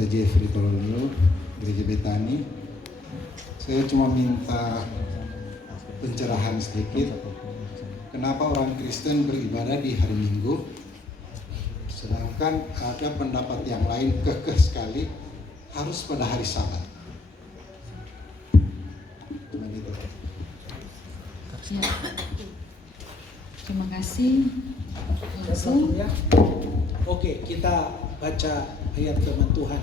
Pendeta Jeffrey Tololo, Gereja Betani. Saya cuma minta pencerahan sedikit. Kenapa orang Kristen beribadah di hari Minggu, sedangkan ada pendapat yang lain kekeh sekali harus pada hari Sabat. Cuma itu. Ya. Terima kasih. Langsung. Oke, kita baca ayat firman Tuhan.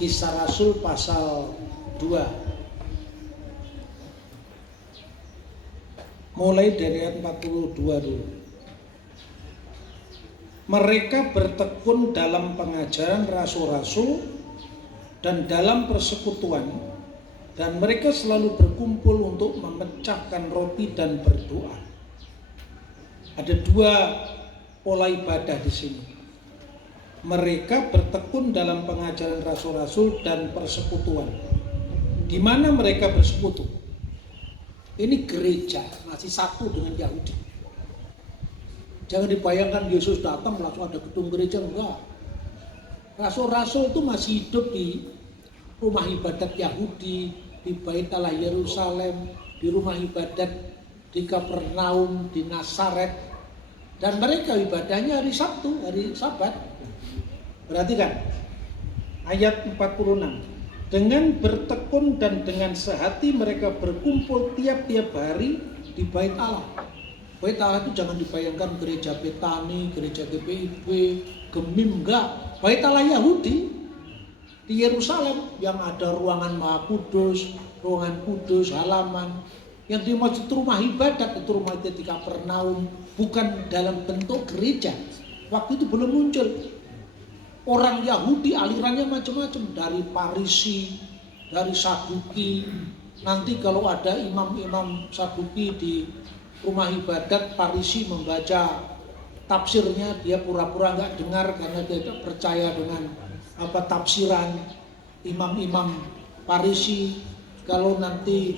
Kisah Rasul pasal 2. Mulai dari ayat 42 dulu. Mereka bertekun dalam pengajaran rasul-rasul dan dalam persekutuan, dan mereka selalu berkumpul untuk memecahkan roti dan berdoa. Ada dua pola ibadah di sini. Mereka bertekun dalam pengajaran rasul-rasul dan persekutuan. Di mana mereka bersekutu? Ini gereja masih satu dengan Yahudi. Jangan dibayangkan Yesus datang langsung ada gedung gereja, enggak. Rasul-rasul itu masih hidup di rumah ibadat Yahudi, di Bait Allah Yerusalem, di rumah ibadat di Kapernaum, di Nazaret, dan mereka ibadahnya hari Sabtu, hari Sabat. Perhatikan ayat 46. Dengan bertekun dan dengan sehati mereka berkumpul tiap-tiap hari di Bait Allah. Bait Allah itu jangan dibayangkan gereja Betani, gereja GPIB, Gemim, enggak. Bait Allah Yahudi di Yerusalem yang ada ruangan Maha Kudus, ruangan kudus, halaman. Yang dimaksud rumah ibadat itu rumah ibadat di Kapernaum, bukan dalam bentuk gereja. Waktu itu belum muncul. Orang Yahudi alirannya macam-macam, dari Parisi, dari Saduki. Nanti kalau ada imam-imam Saduki di rumah ibadat, Parisi membaca tafsirnya, dia pura-pura nggak dengar karena dia tidak percaya dengan tafsiran imam-imam Parisi. Kalau nanti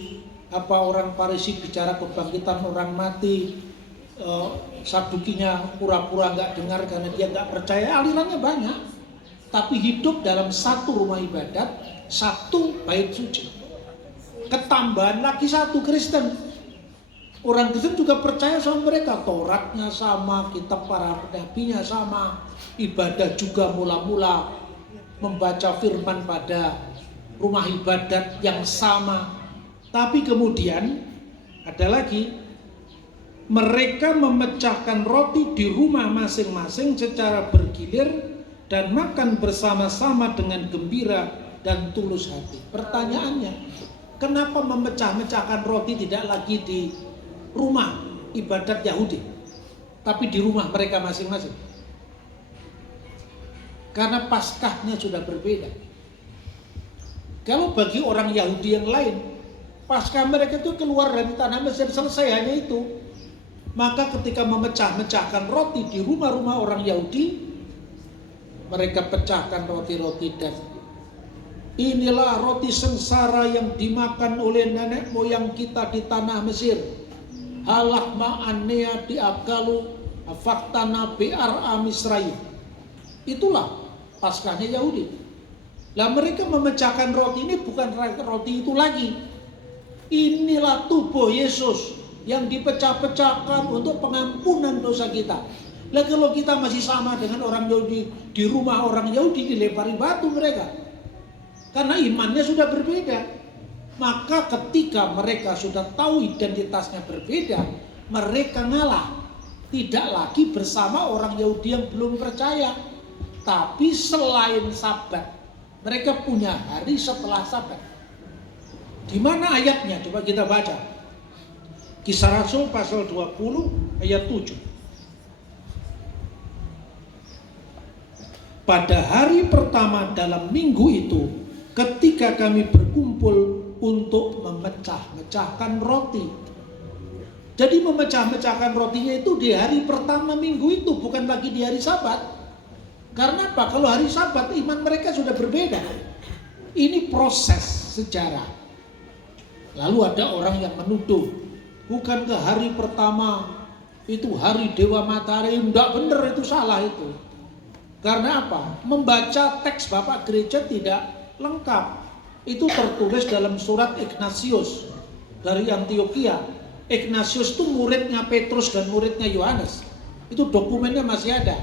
orang Parisi bicara kebangkitan orang mati, Sadukinya pura-pura nggak dengar karena dia nggak percaya. Alirannya banyak, tapi hidup dalam satu rumah ibadat, satu bait suci. Ketambahan lagi satu Kristen. Orang Kristen juga percaya sama mereka, Tauratnya sama, kitab para nabinya sama, ibadah juga mula-mula membaca firman pada rumah ibadat yang sama. Tapi kemudian ada lagi, mereka memecahkan roti di rumah masing-masing secara bergilir dan makan bersama-sama dengan gembira dan tulus hati. Pertanyaannya, kenapa memecah-mecahkan roti tidak lagi di rumah ibadat Yahudi, tapi di rumah mereka masing-masing? Karena Paskahnya sudah berbeda. Kalau bagi orang Yahudi yang lain, Paskah mereka itu keluar dari tanah Mesir, selesai hanya itu. Maka ketika memecah-mecahkan roti di rumah-rumah orang Yahudi, mereka pecahkan roti-roti dan inilah roti sengsara yang dimakan oleh nenek moyang kita di tanah Mesir. Halakma anea diakalu faktana bi'ar Misraim. Itulah Paskahnya Yahudi. Lah mereka memecahkan roti ini bukan roti itu lagi. Inilah tubuh Yesus yang dipecah-pecahkan untuk pengampunan dosa kita. Lah kalau kita masih sama dengan orang Yahudi, di rumah orang Yahudi dilempari batu mereka. Karena imannya sudah berbeda. Maka ketika mereka sudah tahu identitasnya berbeda, mereka ngalah. Tidak lagi bersama orang Yahudi yang belum percaya. Tapi selain Sabat, mereka punya hari setelah Sabat. Di mana ayatnya? Coba kita baca. Kisah Rasul pasal 20 ayat 7. Pada hari pertama dalam minggu itu, ketika kami berkumpul untuk memecah-mecahkan roti. Jadi memecah-mecahkan rotinya itu di hari pertama minggu itu, bukan lagi di hari Sabat. Karena apa? Kalau hari Sabat iman mereka sudah berbeda. Ini proses sejarah. Lalu ada orang yang menuduh, bukankah hari pertama itu hari Dewa Matahari? Enggak, benar, itu salah itu. Karena apa? Membaca teks Bapak Gereja tidak lengkap. Itu tertulis dalam surat Ignatius dari Antioquia. Ignatius itu muridnya Petrus dan muridnya Yohanes. Itu dokumennya masih ada.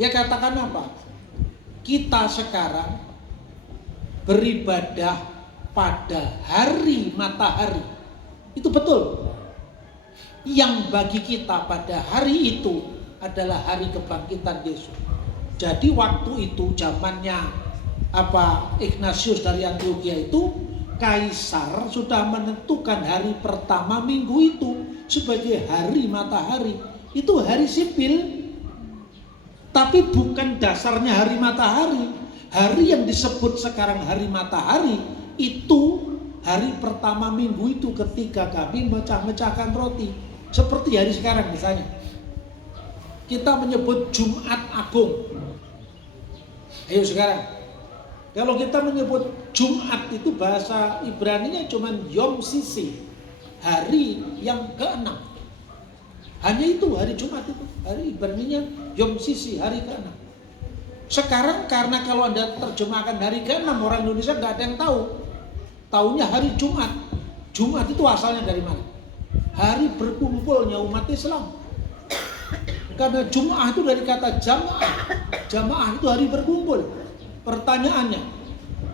Dia katakan apa? Kita sekarang beribadah pada hari matahari. Itu betul. Yang bagi kita pada hari itu adalah hari kebangkitan Yesus. Jadi waktu itu zamannya Ignatius dari Antioquia itu, kaisar sudah menentukan hari pertama minggu itu sebagai hari matahari. Itu hari sipil, tapi bukan dasarnya hari matahari. Hari yang disebut sekarang hari matahari itu hari pertama minggu itu ketika kami mecah-mecahkan roti. Seperti hari sekarang misalnya, kita menyebut Jumat Agung. Ayo sekarang, kalau kita menyebut Jumat itu bahasa Ibraninya cuma Yom Sisi, hari yang ke-6. Hanya itu hari Jumat itu, hari Ibraninya Yom Sisi, hari ke-6. Sekarang karena kalau Anda terjemahkan hari ke-6, orang Indonesia nggak ada yang tahu. Taunya hari Jumat. Jumat itu asalnya dari mana? Hari berkumpulnya umat Islam. Karena Jum'ah itu dari kata jamaah. Jamaah itu hari berkumpul. Pertanyaannya,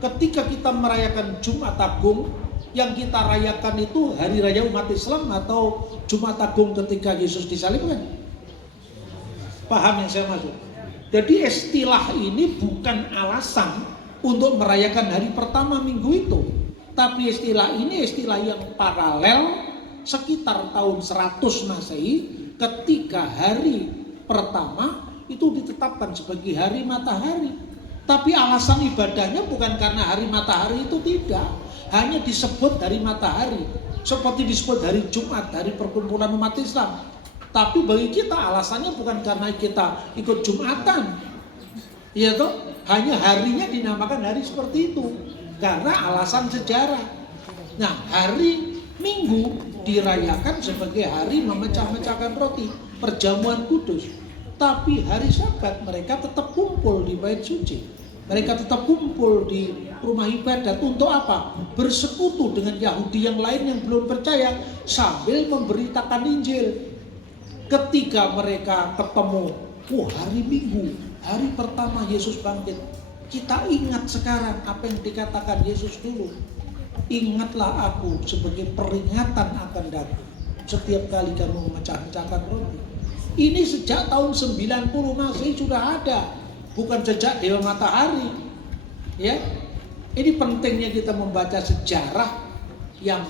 ketika kita merayakan Jumat Agung, yang kita rayakan itu hari raya umat Islam atau Jumat Agung ketika Yesus disalibkan? Paham yang saya maksud? Jadi istilah ini bukan alasan untuk merayakan hari pertama minggu itu. Tapi istilah ini istilah yang paralel sekitar tahun 100 Masehi, ketika hari pertama itu ditetapkan sebagai hari matahari. Tapi alasan ibadahnya bukan karena hari matahari itu, tidak. Hanya disebut hari matahari. Seperti disebut hari Jumat, hari perkumpulan umat Islam. Tapi bagi kita alasannya bukan karena kita ikut Jumatan. Ya toh? Hanya harinya dinamakan hari seperti itu. Karena alasan sejarah. Nah, hari Minggu dirayakan sebagai hari memecah-mecahkan roti, perjamuan kudus. Tapi hari Sabat mereka tetap kumpul di bait suci. Mereka tetap kumpul di rumah ibadat untuk apa? Bersekutu dengan Yahudi yang lain yang belum percaya sambil memberitakan Injil. Ketika mereka ketemu, hari Minggu, hari pertama Yesus bangkit. Kita ingat sekarang apa yang dikatakan Yesus dulu. Ingatlah aku sebagai peringatan akan datang setiap kali kamu memecah-mecahkan roti. Ini sejak tahun 90 Masehi sudah ada, bukan sejak Dewa Matahari. Ya, ini pentingnya kita membaca sejarah yang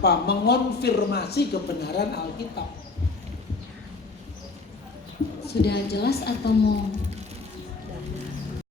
mengonfirmasi kebenaran Alkitab. Sudah jelas atau mau